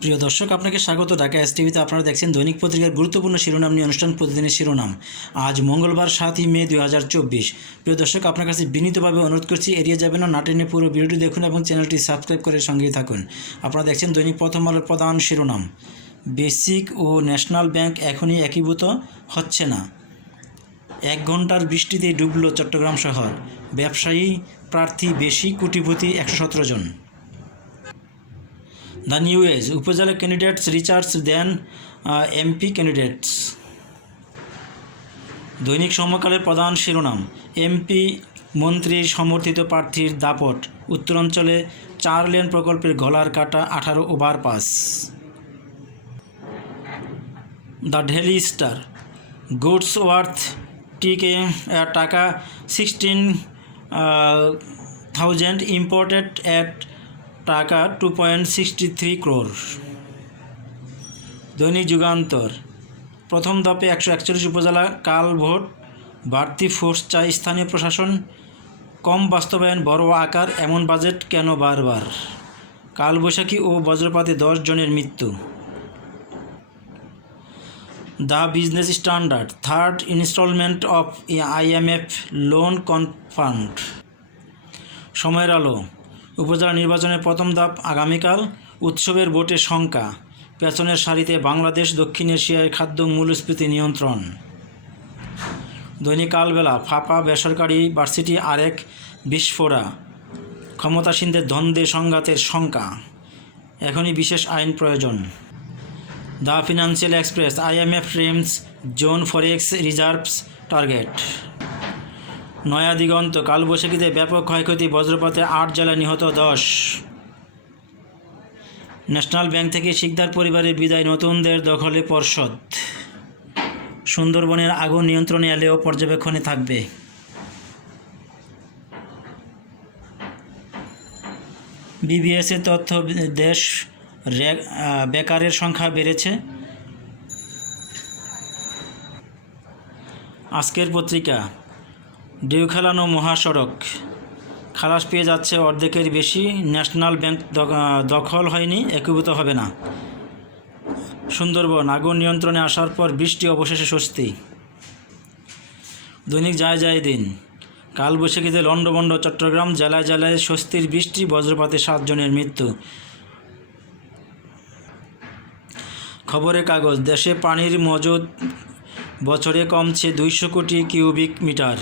প্রিয় দর্শক, আপনাকে স্বাগত। ঢাকা এস টিভিতে আপনারা দেখছেন দৈনিক পত্রিকার গুরুত্বপূর্ণ শিরোনাম নিয়ে অনুষ্ঠান প্রতিদিনের শিরোনাম। আজ মঙ্গলবার সাতই মে দুই হাজার চব্বিশ। প্রিয় দর্শক, আপনার কাছে বিনীতভাবে অনুরোধ করছি, এড়িয়ে যাবেন না নাটেনে পুরো ভিডিওটি দেখুন এবং চ্যানেলটি সাবস্ক্রাইব করে সঙ্গেই থাকুন। আপনারা দেখছেন দৈনিক প্রথম আলোর প্রধান শিরোনাম। বেসিক ও ন্যাশনাল ব্যাংক এখনই একীভূত হচ্ছে না। এক ঘণ্টার বৃষ্টিতে ডুবল চট্টগ্রাম শহর। ব্যবসায়ী প্রার্থী বেশি কোটিপতি একশো সতেরো জন। The new age upazila candidates recharge then MP candidates দৈনিক সমকালের প্রধান শিরোনাম। এমপি মন্ত্রীর সমর্থিত প্রার্থীর দাপট। উত্তরাঞ্চলে চার লেন প্রকল্পের গলার কাটা আঠারো overpass. The Daily Star goods worth Tk taka sixteen thousand imported at taka two point sixty three crore দৈনিক যুগান্তর। প্রথম ধাপে একশো একচল্লিশ উপজেলা কাল ভোট। বাড়তি ফোর্স চাই স্থানীয় প্রশাসন। কম বাস্তবায়ন, বড় আকার, এমন বাজেট কেন বারবার? কালবৈশাখী ও বজ্রপাতে দশ জনের মৃত্যু। The Business Standard third instalment of IMF loan confirmed সময়ের আলো। উপজেলা নির্বাচনের প্রথম ধাপ আগামীকাল উৎসবের ভোটের সংখ্যা পেছনের সারিতে বাংলাদেশ, দক্ষিণ এশিয়ায় খাদ্য মূল্যস্ফীতি নিয়ন্ত্রণ। দৈনিক কালবেলা ফাঁপা, বেসরকারি ভার্সিটি আরেক বিস্ফোরা, ক্ষমতাসীনদের দ্বন্দ্বে সংঘাতের শঙ্কা, এখনই বিশেষ আইন প্রয়োজন। The Financial Express, IMF frames zone forex reserves target. Naya Diganta কালবৈশাখীতে ব্যাপক ক্ষয়ক্ষতি, বজ্রপাতে আট জেলায় নিহত, দশ। ন্যাশনাল ব্যাংক থেকে শিকদার পরিবারের বিদায়, নতুনদের দখলে পর্ষদ। সুন্দরবনের আগুন নিয়ন্ত্রণে এলেও পর্যবেক্ষণে থাকবে। বিবিএসের তথ্য, দেশ বেকারের সংখ্যা বেড়েছে। আজকের পত্রিকা ডিউ খেলানো মহাসড়ক। খালাস পেয়ে যাচ্ছে অর্ধেকের বেশি। ন্যাশনাল ব্যাংক দখল হয়নি, একীভূত হবে না। সুন্দরবন, আগুন নিয়ন্ত্রণে আসার পর বৃষ্টি, অবশেষে স্বস্তি। দৈনিক যায় যায় দিন। কালবৈশাখীতে লণ্ডভণ্ড চট্টগ্রাম, জেলায় জেলায় স্বস্তির বৃষ্টি, বজ্রপাতে সাতজনের মৃত্যু। খবরের কাগজ, দেশে পানির মজুদ, বছরে কমছে দুইশো কোটি cubic metre.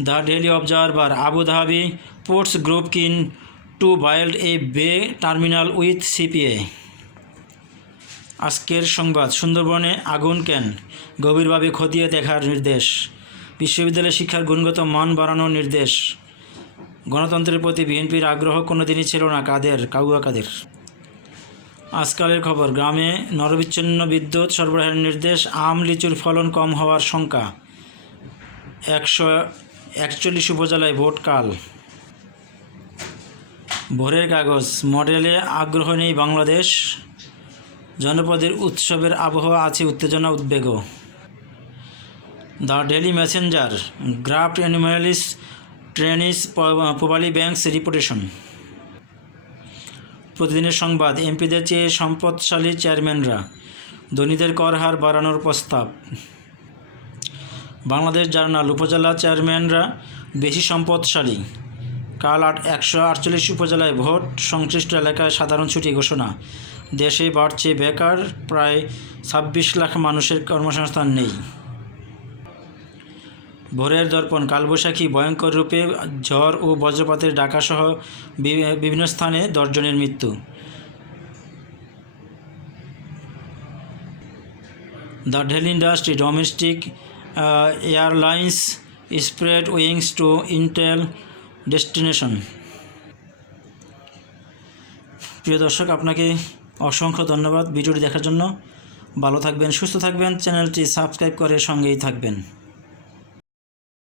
The Daily Observer Abu Dhabi ports group keen to build a bay terminal with CPA. আজকের সংবাদ, সুন্দরবনে আগুন কেন? গভীরভাবে খতিয়ে দেখার নির্দেশ। বিশ্ববিদ্যালয় শিক্ষার গুণগত মান বাড়ানোর নির্দেশ। গণতন্ত্রের প্রতি বিএনপির আগ্রহ কোনোদিনই ছিল না কাদের, কাউয়া কাদের। আজকালের খবর, গ্রামে নরবিচ্ছিন্ন বিদ্যুৎ সরবরাহের নির্দেশ, আম, লিচুর ফলন কম হওয়ার শঙ্কা। একশো একচল্লিশ উপজেলায় ভোট কাল। ভোরের কাগজ, মডেলে আগ্রহ নেই বাংলাদেশ। জনপদের উৎসবের আবহাওয়া আছে উত্তেজনা, উদ্বেগ। The Daily Messenger graft anomalies, tarnish Pubali bank's reputation প্রতিদিনের সংবাদ, এমপিদের চেয়ে সম্পদশালী চেয়ারম্যানরা। ধনীদের কর হার বাড়ানোর প্রস্তাব। বাংলাদেশ জার্নাল উপজেলা চেয়ারম্যানরা বেশি সম্পদশালী। কাল আট একশো আটচল্লিশ উপজেলায় ভোট, সংশ্লিষ্ট এলাকায় সাধারণ ছুটি ঘোষণা। দেশে বাড়ছে বেকার, প্রায় ছাব্বিশ লাখ মানুষের কর্মসংস্থান নেই। ভোরের দর্পণ কালবৈশাখী ভয়ঙ্কর রূপে ঝড় ও বজ্রপাতের ডাকাসহ বি- বিভিন্ন স্থানে দশজনের মৃত্যু। The Daily Industry domestic airlines spread wings to intel destination. প্রিয় দর্শক, আপনাকে অসংখ্য ধন্যবাদ ভিডিওটি দেখার জন্য। ভালো থাকবেন, সুস্থ থাকবেন, চ্যানেলটি সাবস্ক্রাইব করে সঙ্গেই থাকবেন।